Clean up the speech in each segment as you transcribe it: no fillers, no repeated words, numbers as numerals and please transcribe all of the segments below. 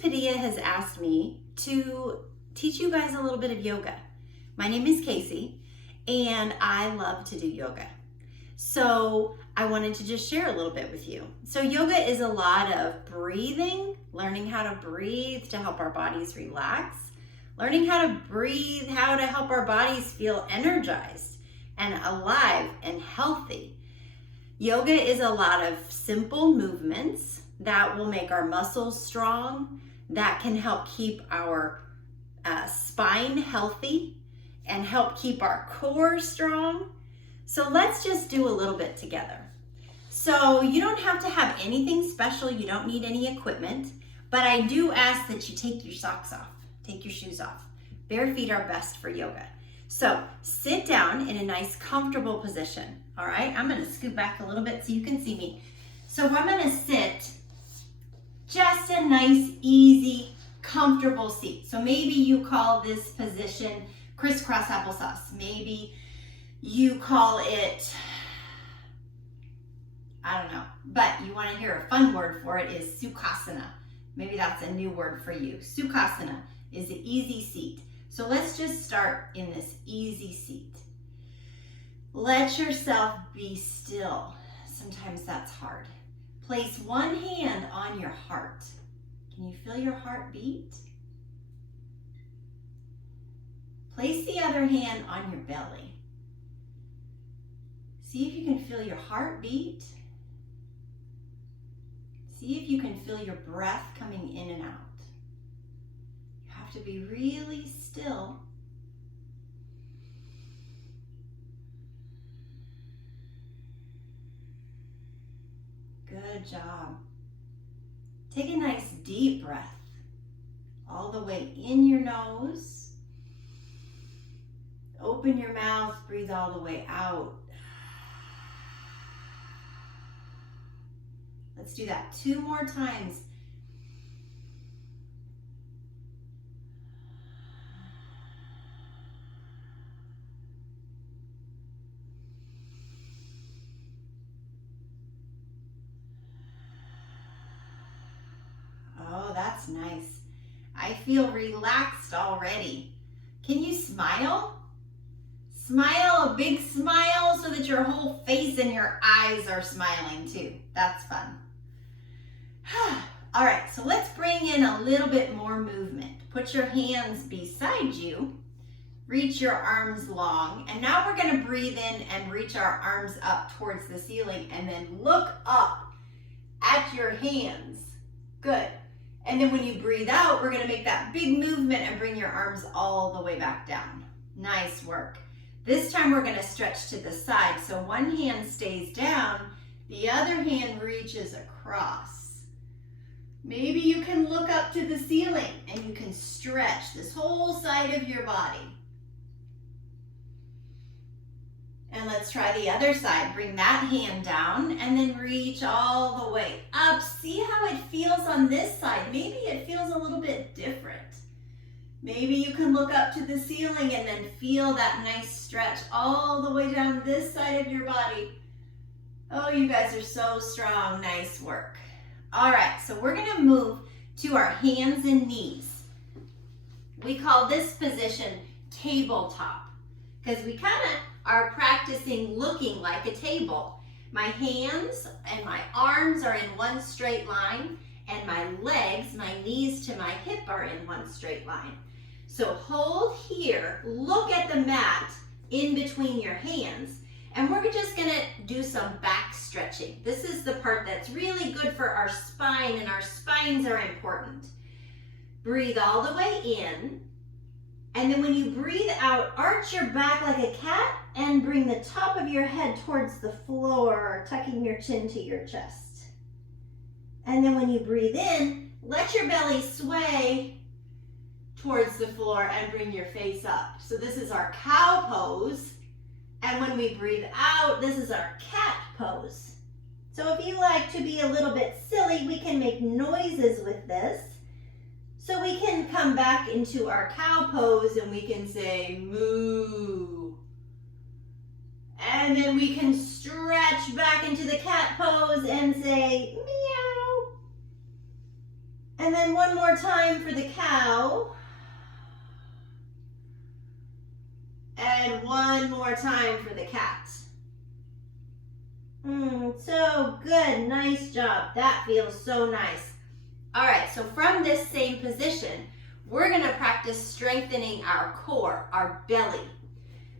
Padilla has asked me to teach you guys a little bit of yoga. My name is Casey and I love to do yoga. So I wanted to just share a little bit with you. So yoga is a lot of breathing, learning how to breathe to help our bodies relax, learning how to breathe, how to help our bodies feel energized and alive and healthy. Yoga is a lot of simple movements that will make our muscles strong, that can help keep our spine healthy and help keep our core strong. So let's just do a little bit together. So you don't have to have anything special. You don't need any equipment, but I do ask that you take your socks off, take your shoes off. Bare feet are best for yoga. So sit down in a nice comfortable position. All right, I'm gonna scoot back a little bit so you can see me. So I'm gonna sit just a nice, easy, comfortable seat. So maybe you call this position crisscross applesauce. Maybe you call it, I don't know, but you want to hear a fun word for it is Sukhasana. Maybe that's a new word for you. Sukhasana is the easy seat. So let's just start in this easy seat. Let yourself be still. Sometimes that's hard. Place one hand on your heart. Can you feel your heart beat? Place the other hand on your belly. See if you can feel your heart beat. See if you can feel your breath coming in and out. You have to be really still. Good job. Take a nice deep breath all the way in your nose. Open your mouth, breathe all the way out. Let's do that 2 more times. Oh, that's nice. I feel relaxed already. Can you smile? Smile, a big smile so that your whole face and your eyes are smiling too. That's fun. All right, so let's bring in a little bit more movement. Put your hands beside you. Reach your arms long. And now we're gonna breathe in and reach our arms up towards the ceiling and then look up at your hands. Good. And then when you breathe out, we're gonna make that big movement and bring your arms all the way back down. Nice work. This time we're gonna stretch to the side. So one hand stays down, the other hand reaches across. Maybe you can look up to the ceiling and you can stretch this whole side of your body. And let's try the other side. Bring that hand down and then reach all the way up. See how it feels on this side. Maybe it feels a little bit different. Maybe you can look up to the ceiling and then feel that nice stretch all the way down this side of your body. Oh, you guys are so strong. Nice work. All right, so we're gonna move to our hands and knees. We call this position tabletop because we kind of are practicing looking like a table. My hands and my arms are in one straight line and my legs, my knees to my hip are in one straight line. So hold here, look at the mat in between your hands, and we're just gonna do some back stretching. This is the part that's really good for our spine, and our spines are important. Breathe all the way in, and then when you breathe out, arch your back like a cat and bring the top of your head towards the floor, tucking your chin to your chest. And then when you breathe in, let your belly sway towards the floor and bring your face up. So this is our cow pose. And when we breathe out, this is our cat pose. So if you like to be a little bit silly, we can make noises with this. So we can come back into our cow pose and we can say moo. And then we can stretch back into the cat pose and say meow. And then one more time for the cow. And one more time for the cat. So good, nice job. That feels so nice. All right, so from this same position, we're gonna practice strengthening our core, our belly.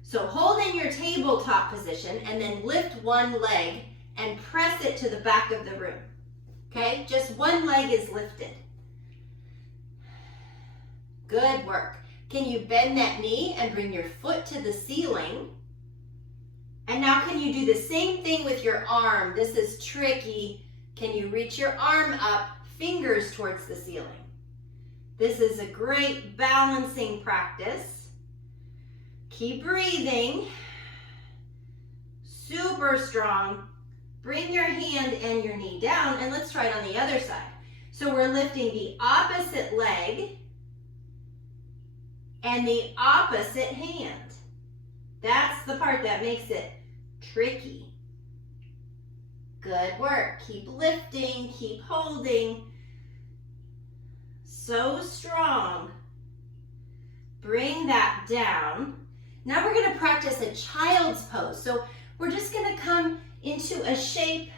So hold in your tabletop position and then lift one leg and press it to the back of the room. Okay, just one leg is lifted. Good work. Can you bend that knee and bring your foot to the ceiling? And now can you do the same thing with your arm? This is tricky. Can you reach your arm up, fingers towards the ceiling? This is a great balancing practice. Keep breathing. Super strong. Bring your hand and your knee down, and let's try it on the other side. So we're lifting the opposite leg and the opposite hand. That's the part that makes it tricky. Good work. Keep lifting, keep holding. So strong. Bring that down. Now we're going to practice a child's pose. So we're just going to come into a shape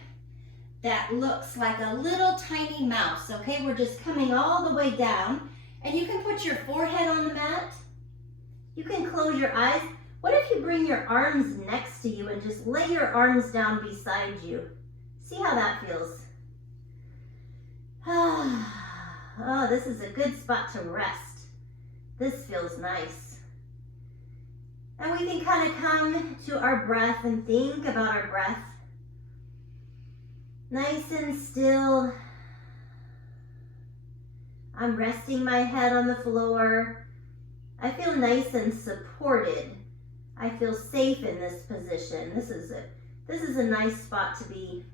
that looks like a little tiny mouse, okay? We're just coming all the way down. And you can put your forehead on the mat. You can close your eyes. What if you bring your arms next to you and just lay your arms down beside you? See how that feels. Oh, this is a good spot to rest. This feels nice. And we can kind of come to our breath and think about our breath. Nice and still. I'm resting my head on the floor. I feel nice and supported. I feel safe in this position. This is a nice spot to be.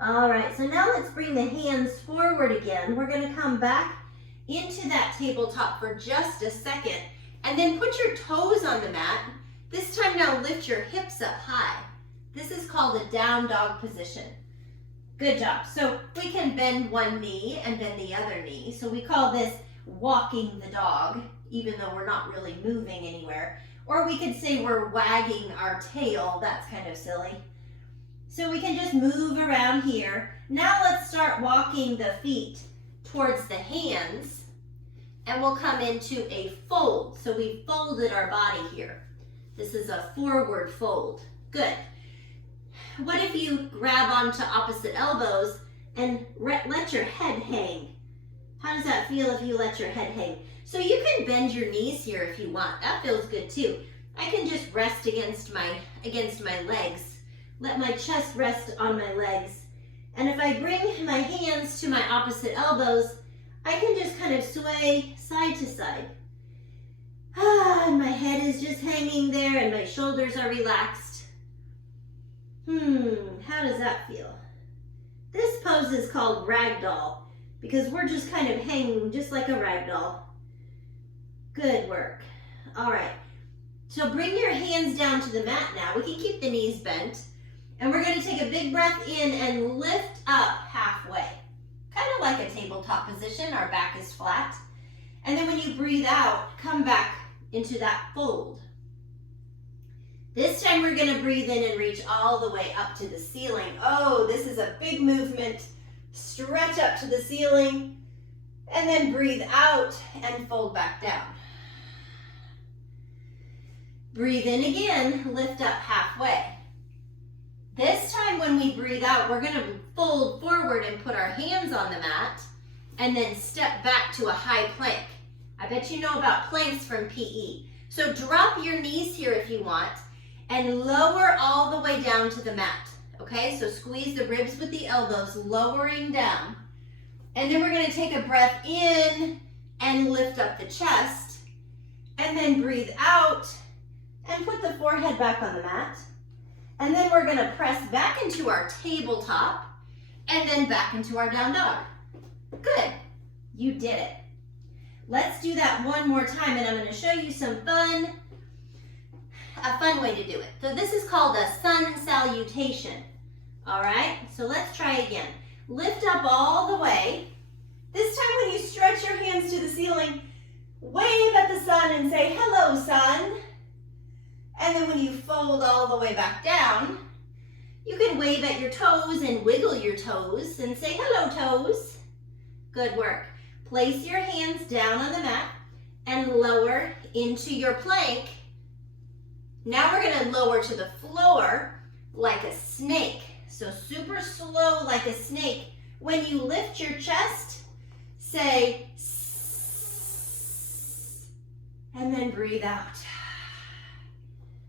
All right, so now let's bring the hands forward again. We're going to come back into that tabletop for just a second, and then put your toes on the mat. This time now lift your hips up high. This is called a down dog position. Good job. So we can bend one knee and bend the other knee. So we call this walking the dog, even though we're not really moving anywhere. Or we could say we're wagging our tail. That's kind of silly. So we can just move around here. Now let's start walking the feet towards the hands, and we'll come into a fold. So we folded our body here. This is a forward fold. Good. What if you grab onto opposite elbows and let your head hang? How does that feel if you let your head hang? So you can bend your knees here if you want. That feels good too. I can just rest against my legs. Let my chest rest on my legs. And if I bring my hands to my opposite elbows, I can just kind of sway side to side. And my head is just hanging there and my shoulders are relaxed. How does that feel? This pose is called ragdoll because we're just kind of hanging just like a ragdoll. Good work. All right. So bring your hands down to the mat now. We can keep the knees bent. And we're going to take a big breath in and lift up halfway. Kind of like a tabletop position. Our back is flat. And then when you breathe out, come back into that fold. This time we're going to breathe in and reach all the way up to the ceiling. Oh, this is a big movement. Stretch up to the ceiling. And then breathe out and fold back down. Breathe in again. Lift up halfway. This time when we breathe out, we're going to fold forward and put our hands on the mat and then step back to a high plank. I bet you know about planks from PE. So drop your knees here if you want and lower all the way down to the mat. Okay, so squeeze the ribs with the elbows, lowering down. And then we're going to take a breath in and lift up the chest. And then breathe out and put the forehead back on the mat. And then we're going to press back into our tabletop and then back into our down dog. Good. You did it. Let's do that one more time, and I'm going to show you a fun way to do it. So this is called a sun salutation. All right, so let's try again. Lift up all the way. This time when you stretch your hands to the ceiling, wave at the sun and say, hello, sun. And then when you fold all the way back down, you can wave at your toes and wiggle your toes and say, hello, toes. Good work. Place your hands down on the mat and lower into your plank. Now we're going to lower to the floor like a snake. So super slow like a snake. When you lift your chest, say sss, and then breathe out.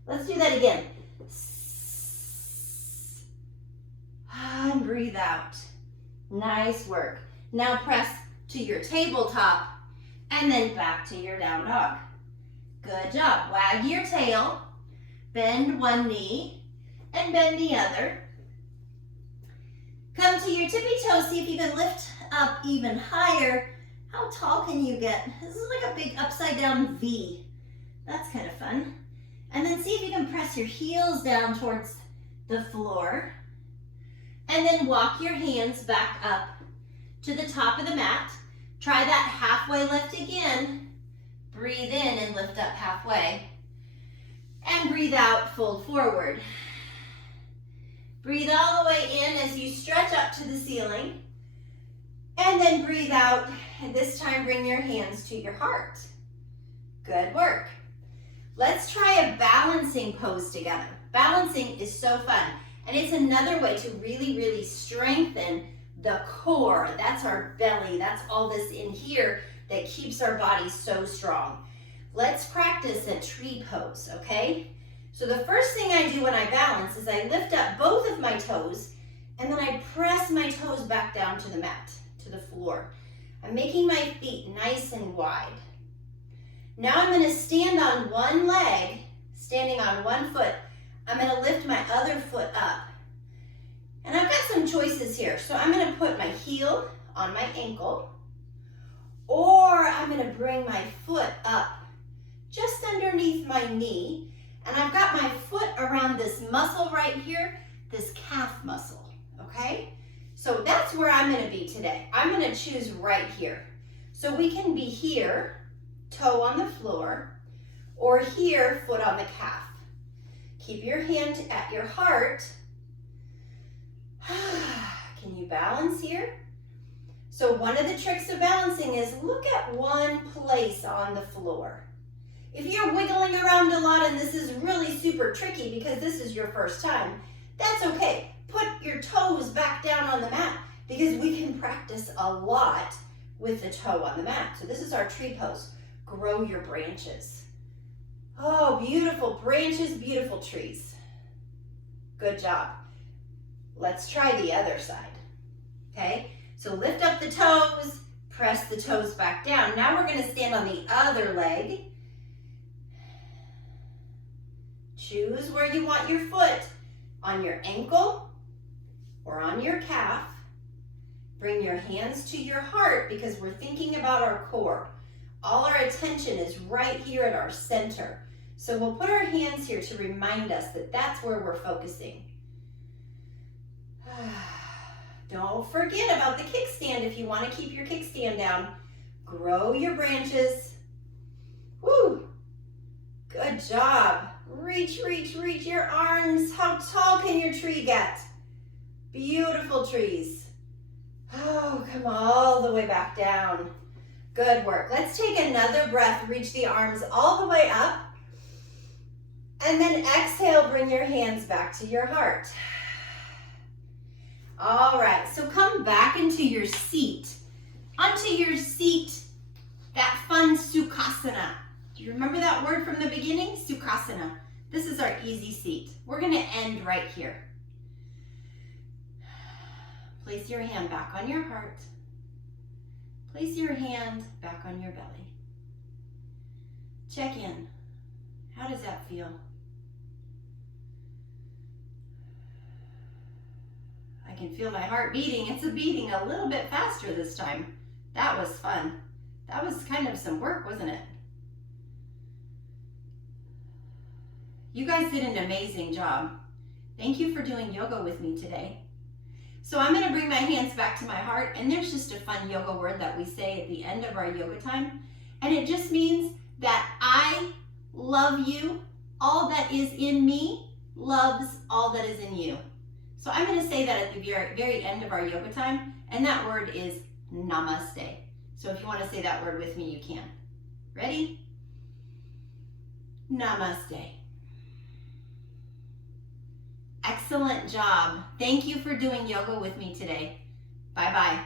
Let's do that again. Sss, and breathe out. Nice work. Now press to your tabletop and then back to your down dog. Good job. Wag your tail, bend one knee and bend the other. Come to your tippy toes, see if you can lift up even higher. How tall can you get? This is like a big upside down V. That's kind of fun. And then see if you can press your heels down towards the floor. And then walk your hands back up to the top of the mat. Try that halfway lift again. Breathe in and lift up halfway. And breathe out, fold forward. Breathe all the way in as you stretch up to the ceiling. And then breathe out, and this time bring your hands to your heart. Good work. Let's try a balancing pose together. Balancing is so fun, and it's another way to really, really strengthen the core. That's our belly. That's all this in here that keeps our body so strong. Let's practice a tree pose, okay? So the first thing I do when I balance is I lift up both of my toes and then I press my toes back down to the mat, to the floor. I'm making my feet nice and wide. Now I'm going to stand on one leg, standing on one foot. I'm going to lift my other foot up. And I've got some choices here. So I'm going to put my heel on my ankle, or I'm going to bring my foot up just underneath my knee. And I've got my foot around this muscle right here, this calf muscle, okay? So that's where I'm going to be today. I'm going to choose right here. So we can be here, toe on the floor, or here, foot on the calf. Keep your hand at your heart. Can you balance here? So one of the tricks of balancing is look at one place on the floor. If you're wiggling around a lot and this is really super tricky because this is your first time, that's okay. Put your toes back down on the mat because we can practice a lot with the toe on the mat. So this is our tree pose. Grow your branches. Oh, beautiful branches, beautiful trees. Good job. Let's try the other side, okay? So lift up the toes, press the toes back down. Now we're gonna stand on the other leg. Choose where you want your foot, on your ankle or on your calf. Bring your hands to your heart because we're thinking about our core. All our attention is right here at our center. So we'll put our hands here to remind us that that's where we're focusing. Don't forget about the kickstand if you want to keep your kickstand down. Grow your branches. Woo! Good job. Reach, reach, reach your arms. How tall can your tree get? Beautiful trees. Oh, come all the way back down. Good work. Let's take another breath. Reach the arms all the way up. And then exhale, bring your hands back to your heart. All right, so come back into your seat. Onto your seat, that fun Sukhasana. Do you remember that word from the beginning? Sukhasana. This is our easy seat. We're gonna end right here. Place your hand back on your heart. Place your hand back on your belly. Check in. How does that feel? I can feel my heart beating. It's beating a little bit faster this time. That was fun. That was kind of some work, wasn't it? You guys did an amazing job. Thank you for doing yoga with me today. So I'm gonna bring my hands back to my heart, and there's just a fun yoga word that we say at the end of our yoga time. And it just means that I love you. All that is in me loves all that is in you. So I'm gonna say that at the very end of our yoga time, and that word is namaste. So if you wanna say that word with me, you can. Ready? Namaste. Excellent job. Thank you for doing yoga with me today. Bye-bye.